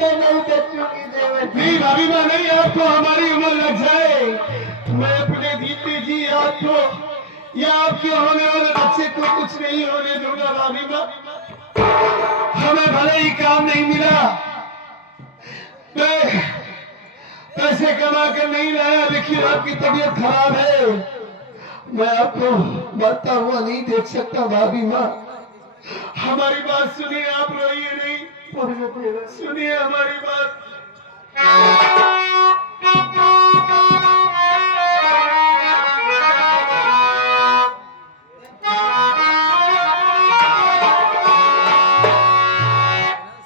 मैं नहीं बचूंगी देवर। नहीं भाभी माँ नहीं, आपको हमारी उम्र लग जाए, मैं अपने जीते जी आपको या आपके होने वाले बच्चे को कुछ नहीं होने दूंगा भाभी माँ। हमें भले ही काम नहीं मिला, मैं पैसे कमा कर नहीं लाया, देखिए आपकी तबीयत खराब है, मैं आपको मरता हुआ नहीं देख सकता भाभी माँ। हमारी बात सुनिए, आप रोइए नहीं, सुनिए हमारी बात।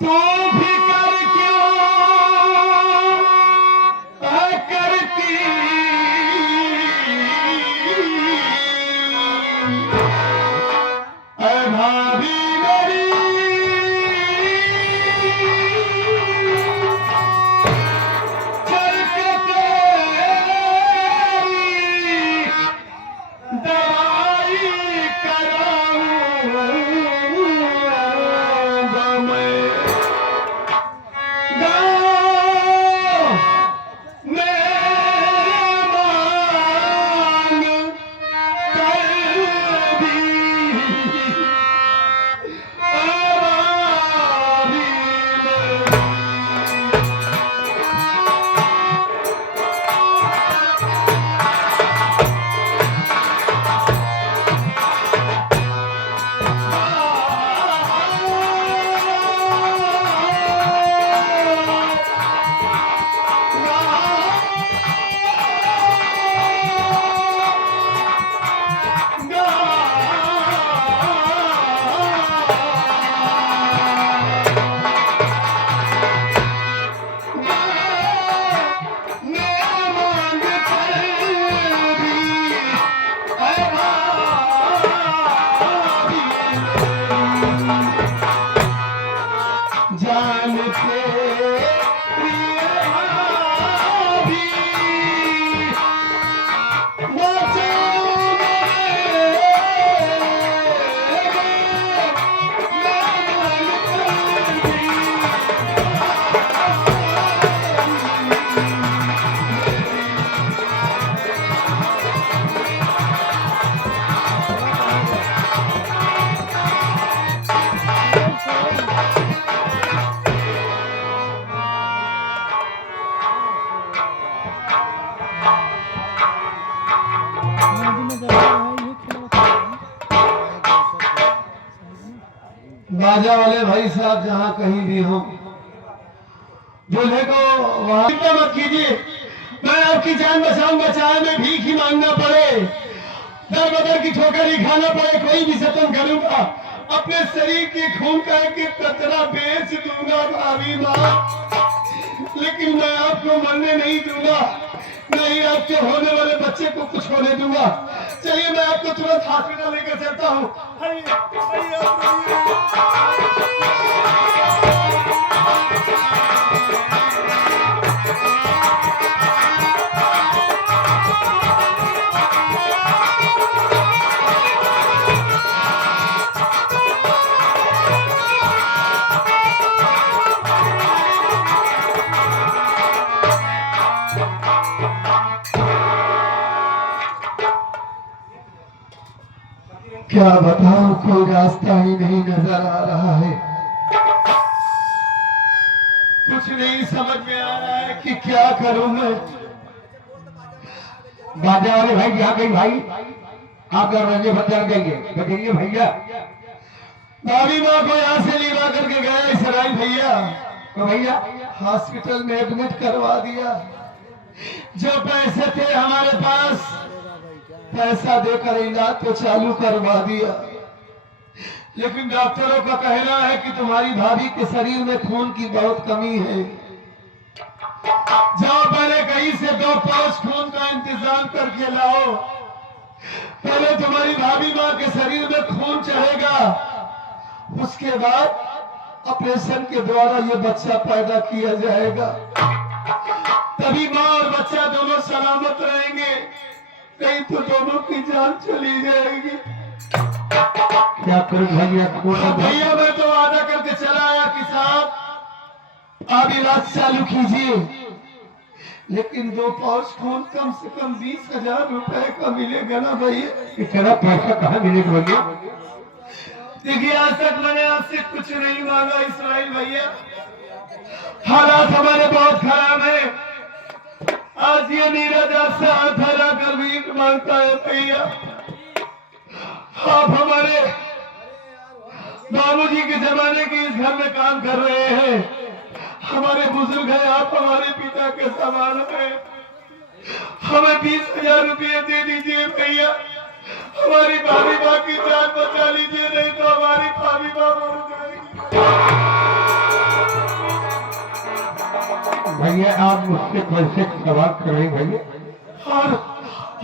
तू फिकर क्यों करती, अरे भाभी मेरी चल के तेरी दवाई कराऊंगा मैं। बाजा वाले भाई साहब जहाँ कहीं भी हो, दूल्हे को वहां मत कीजिए, मैं आपकी जान बचाऊंगा, चाहे मैं भीख ही मांगना पड़े, दर बदर की ठोकर ही खाना पड़े, कोई भी जतन करूंगा, अपने शरीर के खून का एक कतरा बेच दूंगा भाभी माँ, लेकिन मैं आपको मरने नहीं दूंगा, नहीं आपके होने वाले बच्चे को कुछ होने दूंगा। चलिए मैं आपको तुरंत हॉस्पिटल लेकर चलता हूँ। क्या बताऊं, कोई रास्ता ही नहीं नजर आ रहा है, कुछ नहीं समझ में आ रहा है कि क्या करूं मैं। बाजा वाले भाई क्या गई भाई, आप दरवाजे बंद कर देंगे, बताइए भैया। भाभी माँ को यहाँ से लिवा करके गया इसराइल भैया, तो भैया हॉस्पिटल में एडमिट करवा दिया, जो पैसे थे हमारे पास पैसा देकर इलाज तो चालू करवा दिया, लेकिन डॉक्टरों का कहना है कि तुम्हारी भाभी के शरीर में खून की बहुत कमी है, जाओ पहले कहीं से 2 पाउच खून का इंतजाम करके लाओ, पहले तुम्हारी भाभी माँ के शरीर में खून चढ़ेगा, उसके बाद ऑपरेशन के द्वारा ये बच्चा पैदा किया जाएगा, तभी माँ और बच्चा दोनों सलामत रहेंगे, नहीं तो दोनों की जान चली जाएगी। क्या करूं भैया, भैया मैं तो वादा करके चला आया कि साहब आप इलाज चालू कीजिए, लेकिन 2 पाउच खून कम से कम 20,000 रुपए का मिलेगा ना भैया? इतना पैसा कहाँ मिलेगा भैया? देखिए, आज तक मैंने आपसे कुछ नहीं मांगा इस्राइल भैया, हालात हमारे बहुत खराब है। आज ये नीरज आपसे हाथ हरा कर भीख मांगता है भैया। आप हमारे बाबूजी के जमाने के इस घर में काम कर रहे हैं, हमारे बुजुर्ग हैं, आप हमारे पिता के समान हैं। हमें 20,000 रुपये दे दीजिए भैया, हमारी भाभी माँ की जान बचा लीजिए, नहीं तो हमारी भाभी माँ मर जाएगी। भैया आप मुझसे पैसे सवाल कर रहे भैया?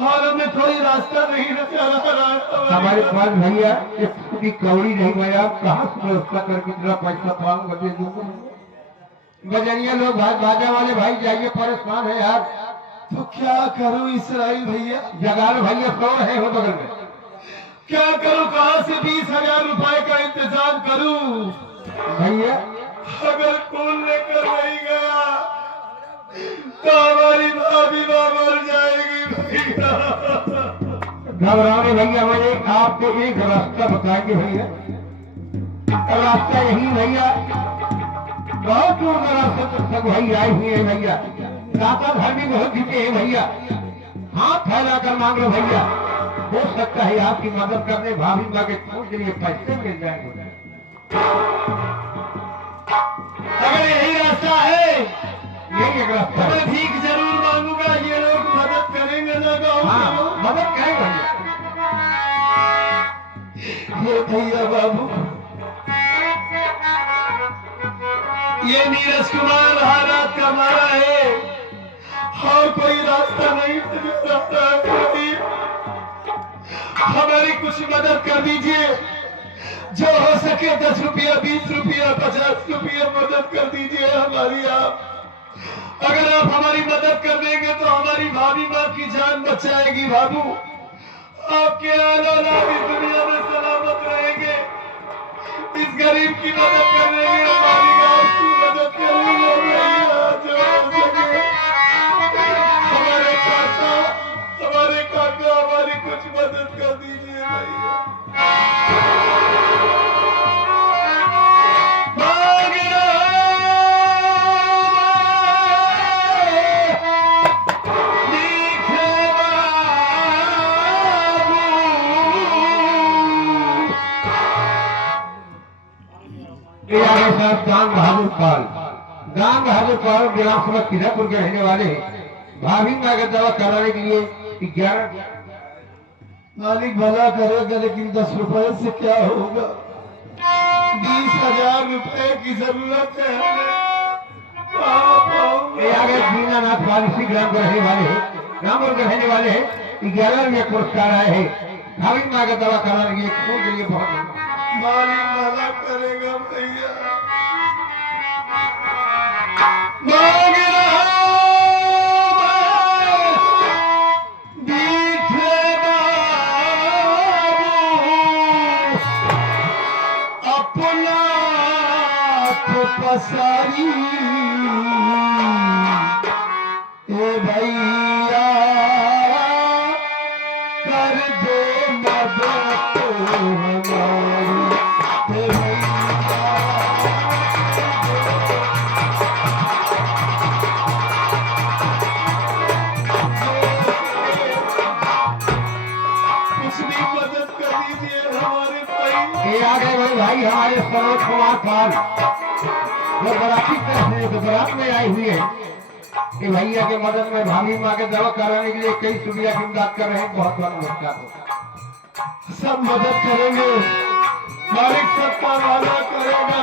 और हमें कोई रास्ता नहीं नजर आ रहा। हमारे पास भैया एक छोटी कौड़ी नहीं भैया, आप कहाँ से व्यवस्था करके इतना पैसा पाऊंगा दे दूंगा? बजरिया लोग भाई, बाजा वाले भाई जाइए, परेशान है यार। तो क्या करूं इस्राइल भैया? जगार भैया सो रहे हो बगल में। क्या करूं, कहां से 20,000 रुपए का इंतजाम करूं? भैया अगर खून लेकर नहीं गया तो हमारी भाभी माँ मर जाएगी भैया। घबराने भैया, मैंने आपको एक रास्ता बताएंगे भैया। रास्ता यही भैया, बहुत दूर दराज से सब भाई आए हुए हैं भैया, दाता धर्मी बहुत जुटे हैं भैया। हाथ फैला कर मांग लो भैया, हो सकता है आपकी मदद करने भाभी माँ के खून के लिए पैसे मिल जाएंगे। अगर यही रास्ता है, यही एक रास्ता है। मैं भीख जरूर मांगूंगा, ये लोग मदद करेंगे ना गाँव के हाँ लोग? मदद करेंगे भैया। ये भैया बाबू, ये नीरज कुमार हालात का मारा है, और कोई रास्ता नहीं नजर आता है। हमारी कुछ मदद कर दीजिए, जो हो सके 10 रुपया, 20 रुपया, 50 रुपया मदद कर दीजिए हमारी। आप अगर आप हमारी मदद कर देंगे तो हमारी भाभी माँ की जान बचाएगी बाबू। आपके औलाद इस दुनिया में सलामत रहेंगे। इस गरीब की मदद करेंगे, हमारी गांव की मदद करेंगे भैया, जो हो सके। हमारे काका, हमारी कुछ मदद कर दीजिए भैया। गांव बहादुर पाल, गांव बहादुर पाल ग्राम सभा किरापुर के रहने वाले भाभी माँ का दवा कराने के लिए 11। मालिक भला करेगा, लेकिन 10 रुपए से क्या होगा? 20,000 रुपए की जरूरत है हमें। आगे दीनानाथ पाल इसी ग्राम के रहने वाले हैं, रामपुर के रहने वाले हैं। 11 रुपये पुरस्कार आए हैं भाभी माँ का दवा कराने के लिए, खून के लिए बहुत। मालिक भला करेगा भैया। मांग रहा बीठे बाबू, अपना तो पसारी, ए भैया कर दे मदद हमारी, ए भैया। कुछ भी मदद कर दीजिए हमारे भाई। ये आ गए भाई हमारे सरोज कुमार पाल, जो बराती से बारात में आई हुई है। कि भैया के मदद में भाभी माँ के दवा कराने के लिए कई सुविधा की इमदाद कर रहे हैं। बहुत बहुत नमस्कार। सब मदद करेंगे, मालिक सबका वादा करेगा।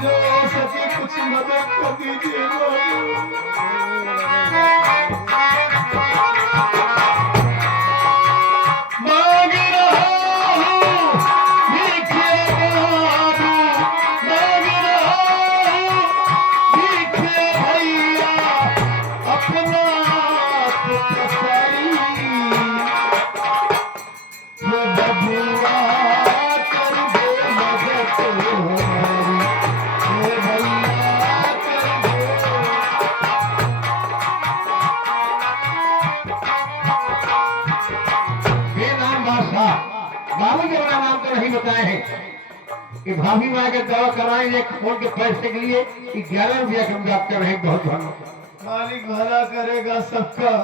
जो हो सके कुछ मदद कर दीजिए मांग रहा हूँ भीखे बाबू, मांग रहा हूँ भीखे भैया, अपना तो पसारी, ये बबुआ कर दे मदद हमारी, ये भैया कि भाभी माँ के दवा कराएंगे खोल के पैसे के लिए 11 रुपया कम डॉक्टर है। बहुत धन्यवाद। मालिक भला करेगा सबका।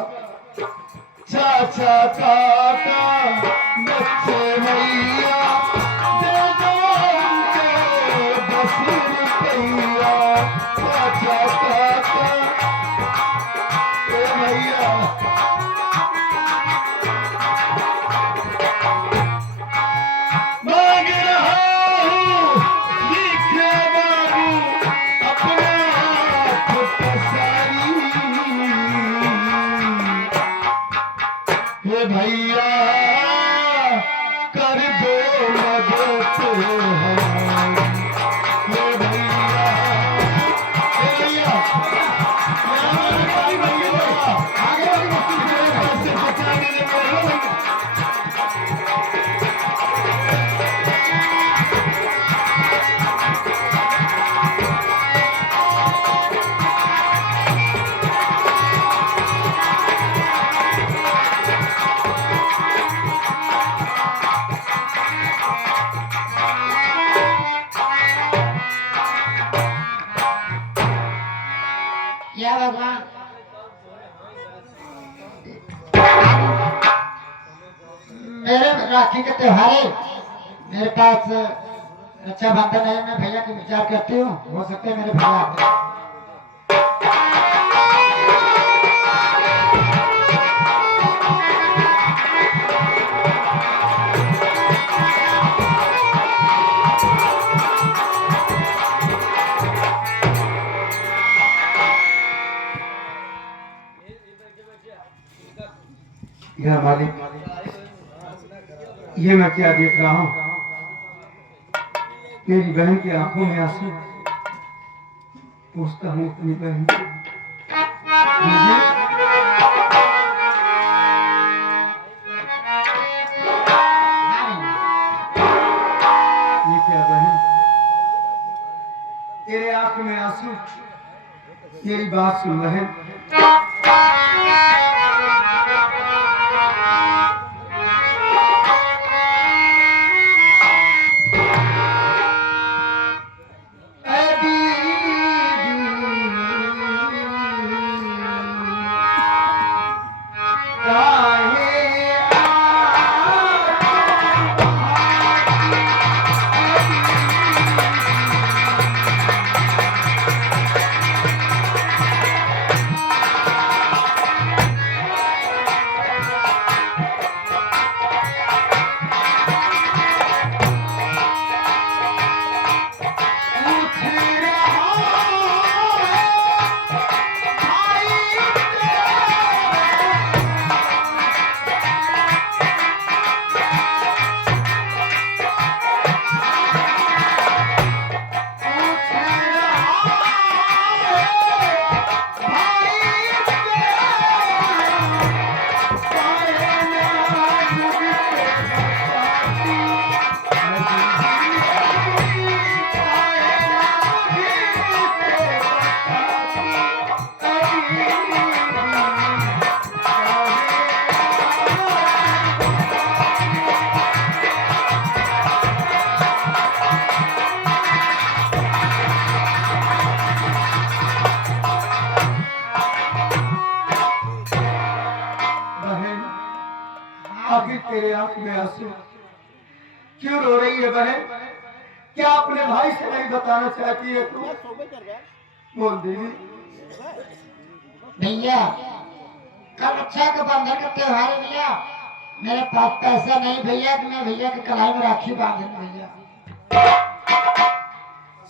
चाचा काका बच्चे भैया दे दो उनको 10 रुपया। चाचा काका ए भैया मांग रहा हूँ लिखे बाबू अपना हाथ पसारी। हे भैया कर दो मदद हमारी। हे भैया हे भैया आगे पैसे बचाने लगे। या भगवान मेरे राखी के त्योहार है, मेरे पास रक्षाबंधन है। मैं भैया की विचार करती हूँ, हो सकते है मेरे भैया आते हैं। या मालिक ये मैं क्या देख रहा हूँ? मेरी बहन की आंखों में आंसू। पूछता हूँ अपनी बहन ये क्या बहन, तेरे आंख में आंसू, मेरी बात सुन बहन। आखिर तेरे आंख में आंसू क्यों रो रही है बहन? क्या अपने भाई से नहीं बताना चाहती है तू? बोल देवी। भैया कल रक्षा के बंधन का त्योहार है भैया, मेरे पास पैसा नहीं भैया कि मैं भैया के कलाई में राखी बांध दूं भैया।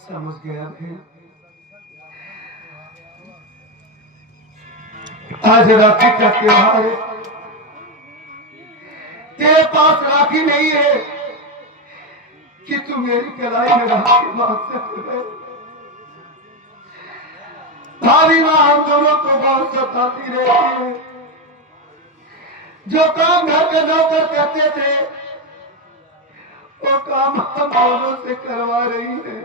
समझ गया बहन। आज राखी का त्योहार है, तेरे पास राखी नहीं है कि तू मेरी कलाई में राखी बांध सके। भाभी माँ हम दोनों को बहुत सताती रहती है। जो काम घर के नौकर करते थे वो काम हम दोनों से करवा रही है।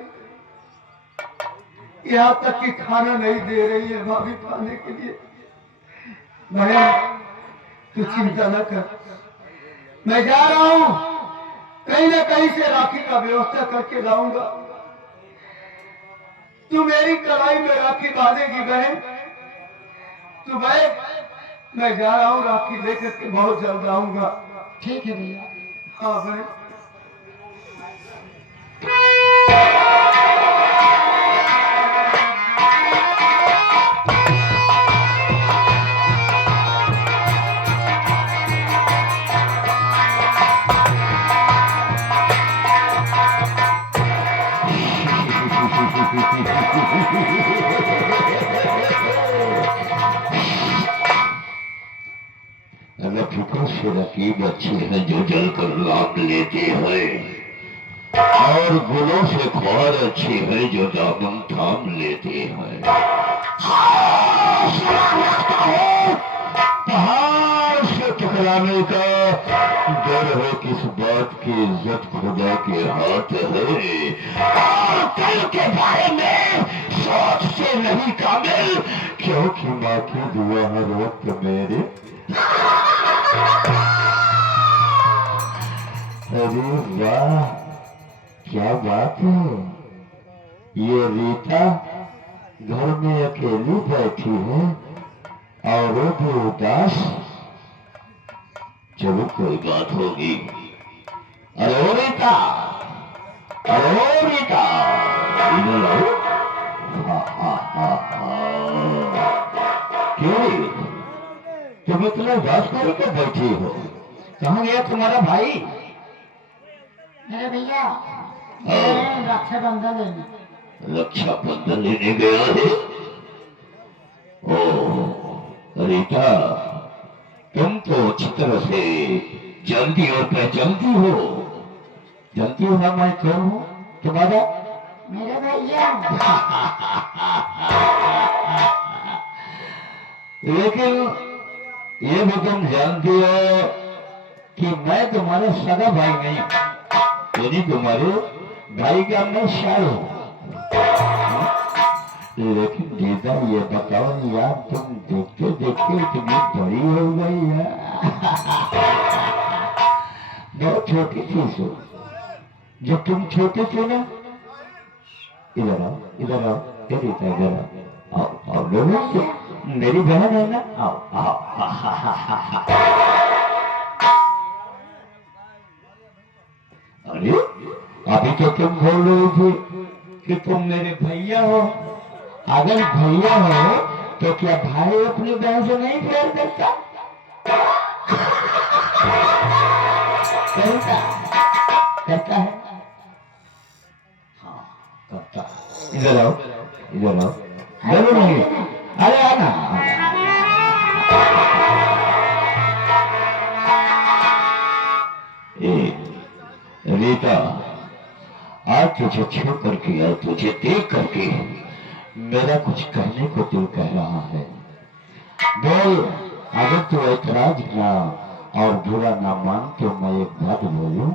यहाँ तक कि खाना नहीं दे रही है भाभी खाने के लिए। बहन तू चिंता न कर, मैं जा रहा हूँ कहीं ना कहीं से राखी का व्यवस्था करके लाऊंगा। तू मेरी कलाई में राखी बांधेगी बहन। तू बैठ, मैं जा रहा हूँ राखी लेकर के बहुत जल्द आऊंगा। ठीक है भैया। हाँ बहन। रफीकों से रकीब अच्छे हैं जो जलकर लाभ लेते हैं, और गुलों से ख्वार अच्छे हैं जो दामन थाम लेते हैं। पहाड़ से टकराने का डर है किस बात की, इज्जत खुदा के हाथ है। और कल के बारे में सोच से नहीं काबिल, क्योंकि माँ की दुआ हर वक्त मेरे। अरे वाह, क्या बात है। ये रीता घर में अकेली बैठी है और वो भी उदास। चलो कोई बात होगी। अरे ओ रीता, अरे ओ रीता, इधर आओ। क्यों रे? तुम इतना उदास करके बैठी हो? कहाँ गया तुम्हारा भाई? मेरे भैया मेरे रक्षाबंधन लेने। रक्षाबंधन लेने गया है? ओ रीता, तुम तो अच्छी तरह से जानती और पहचानती हो। जानती हो ना मैं कौन हूँ तुम्हारा? मेरे भैया लेकिन ये भी तुम जानती हो कि मैं तुम्हारा सगा भाई नहीं, यानी तुम्हारे भाई का मैं शाल हूँ। लेकिन दीदा ये बताओ यार, तुम देखते देखते इतनी बड़ी हो गई है। बहुत छोटी चीज हो। जब तुम छोटे थे ना, इधर आओ, इधर आओ, इधर आओ, आओ आओ लोगों, मेरी बहन है ना, आओ आओ। अरे अभी तो तुम बोल रहे थे कि तुम मेरे भैया हो। अगर भैया हो तो क्या भाई अपनी बहन से नहीं प्यार करता? करता करता है। हाँ करता। इधर आओ, इधर आओ, जरूर नहीं। अरे आना, रीता, आज तुझे छू करके और तुझे देख करके मेरा कुछ कहने को दिल कह रहा है। बोल, अगर तू ऐतराज ना और बुरा ना मान तो मैं एक बात बोलूं।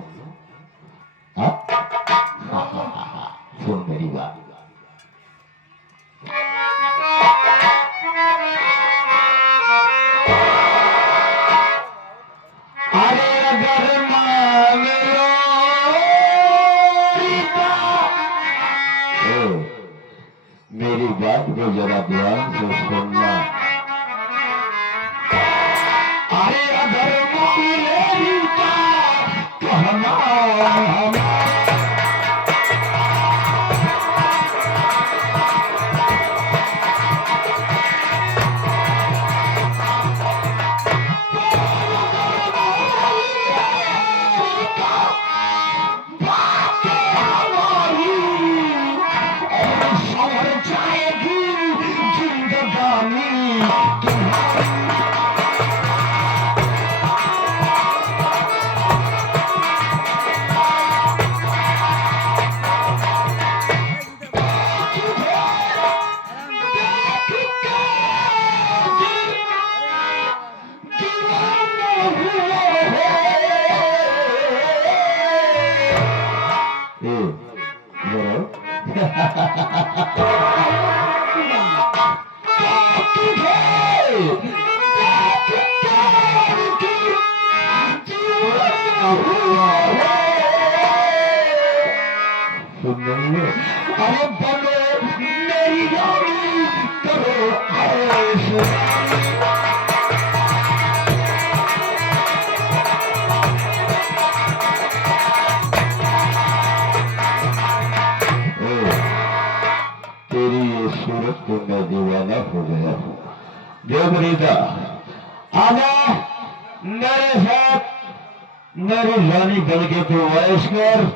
सुन मेरी बात। अरे अगर मान लो मेरी बात को जरा ध्यान से सुनना। अरे अगर मान ले रीता, कहना सुन रही है? अरे बोलो मेरी रानी करो ऐश। तेरी ये सूरत को मैं दीवाना हो गया हूँ। देव रीता आजा मेरे साथ, मेरी रानी बन के तू ऐश कर,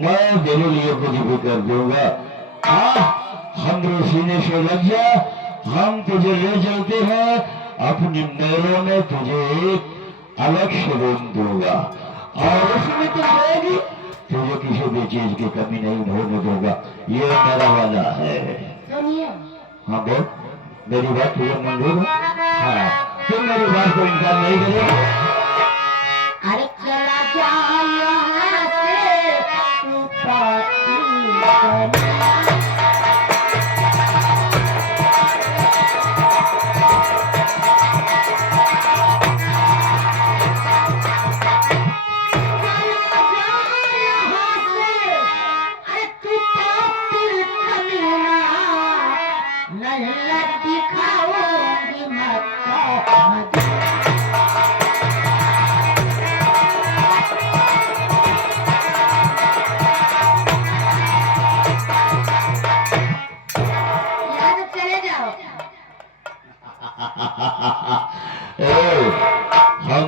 मैं तेरे लिए कुछ भी कर दूंगा। हम दो सीने से लग जा, हम तुझे ले चलते हैं अपने महलों में, तुझे एक अलग से रूम दूंगा और उसमें तू रहेगी, तुझे किसी भी चीज की कमी नहीं होने दूंगा। ये मेरा वादा है। सुनिए, हाँ बोल, मेरी बात तुझे मंजूर है? हाँ, तुम मेरी बात को इनकार नहीं करेगी? अरे चला जा यहाँ से, तू पाती कर।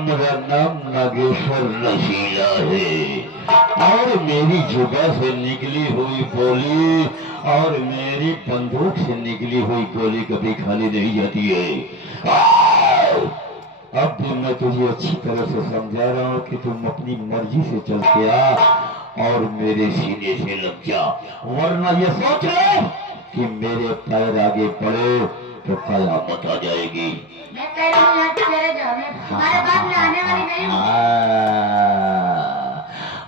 मेरा नाम नागेश्वर रसीला है और मेरी जुबान से निकली हुई बोली और मेरी बंदूक से निकली हुई गोली कभी खाली नहीं जाती है। अब भी मैं तुझे अच्छी तरह से समझा रहा हूँ कि तुम अपनी मर्जी से चल के आ और मेरे सीने से लग जा, वरना ये सोच लो कि मेरे पैर आगे पड़े तो कयामत आ जाएगी। मैं कह रही हूँ यहाँ चले जाओ, मैं तुम्हारे बाद में आने वाली नहीं हूँ।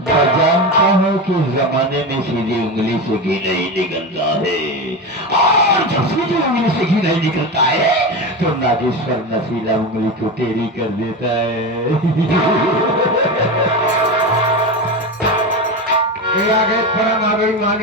मैं जानता हूँ कि जमाने में सीधी उंगली से घी नहीं निकलता है और जब सीधी उंगली से घी नहीं निकलता है तो नागेश्वर नसीला उंगली को टेढ़ी कर देता है। आगे परम आ गई मानी।